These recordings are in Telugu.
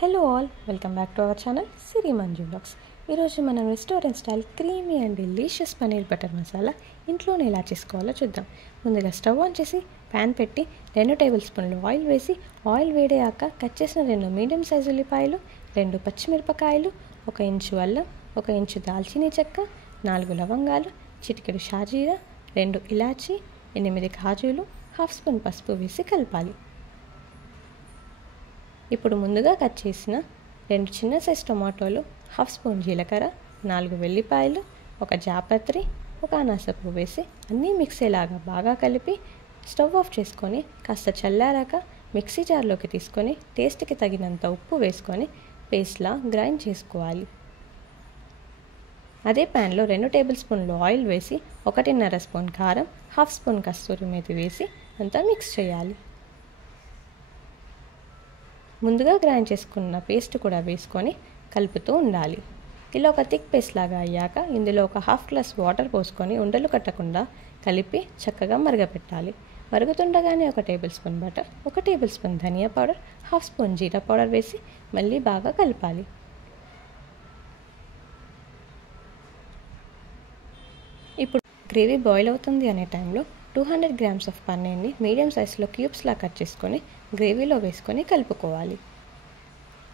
Hello all, welcome back to our channel Siri Manju blogs. ఈరోజు మనం restaurant style creamy and delicious paneer butter masala ఇంట్లోనే ఎలా చేసుకోవాలో చూద్దాం. ముందుగా స్టవ్ ఆన్ చేసి ప్యాన్ పెట్టి 2 టేబుల్ స్పూన్లు ఆయిల్ వేసి, ఆయిల్ వేడాక కట్ చేసిన 2 మీడియం సైజు ఉల్లిపాయలు, 2 పచ్చిమిరపకాయలు, 1 ఇంచు అల్లం, 1 ఇంచు దాల్చినీ చెక్క, 4 లవంగాలు, చిటికెడు షాజీరా, 2 ఇలాచీ, 8 కాజులు, 1/2 స్పూన్ పసుపు వేసి కలపాలి. ఇప్పుడు ముందుగా కట్ చేసిన 2 చిన్న సైజ్ టొమాటోలు, 1/2 స్పూన్ జీలకర్ర, 4 వెల్లిపాయలు, 1 జాపత్రి, 1 అనాసపువ్వు వేసి అన్నీ మిక్స్ అయ్యేలాగా బాగా కలిపి స్టవ్ ఆఫ్ చేసుకొని కాస్త చల్లారాక మిక్సీ జార్లోకి తీసుకొని టేస్ట్కి తగినంత ఉప్పు వేసుకొని పేస్ట్లా గ్రైండ్ చేసుకోవాలి. అదే ప్యాన్లో 2 టేబుల్ స్పూన్లు ఆయిల్ వేసి 1.5 స్పూన్ కారం, 1/2 స్పూన్ కస్తూరి మేతి వేసి అంతా మిక్స్ చేయాలి. ముందుగా గ్రైండ్ చేసుకున్న పేస్ట్ కూడా వేసుకొని కలుపుతూ ఉండాలి. ఇలా ఒక థిక్ పేస్ట్ లాగా అయ్యాక ఇందులో 1/2 గ్లాస్ వాటర్ పోసుకొని ఉండలు కట్టకుండా కలిపి చక్కగా మరగపెట్టాలి. మరుగుతుండగానే 1 tablespoon butter, 1 tablespoon ధనియా పౌడర్, 1/2 స్పూన్ జీరా పౌడర్ వేసి మళ్ళీ బాగా కలపాలి. ఇప్పుడు గ్రేవీ బాయిల్ అవుతుంది అనే టైంలో 200 గ్రామ్స్ ఆఫ్ పన్నీర్ని మీడియం సైజులో క్యూబ్స్లా కట్ చేసుకొని గ్రేవీలో వేసుకొని కలుపుకోవాలి.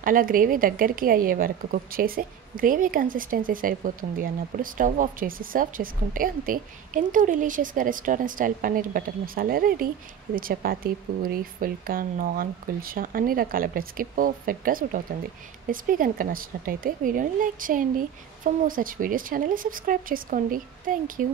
అలా గ్రేవీ దగ్గరికి అయ్యే వరకు కుక్ చేసి గ్రేవీ కన్సిస్టెన్సీ సరిపోతుంది అన్నప్పుడు స్టవ్ ఆఫ్ చేసి సర్వ్ చేసుకుంటే అంతే, ఎంతో డెలీషియస్గా restaurant style paneer butter masala ready. ఇది చపాతీ, పూరి, ఫుల్కా, నాన్, కుల్చా అన్ని రకాల బ్రెడ్స్కి పర్ఫెక్ట్గా సూట్ అవుతుంది. రెసిపీ కనుక నచ్చినట్టయితే వీడియోని లైక్ చేయండి. ఫర్ మోర్ సచ్ వీడియోస్ ఛానల్ని సబ్స్క్రైబ్ చేసుకోండి. Thank you.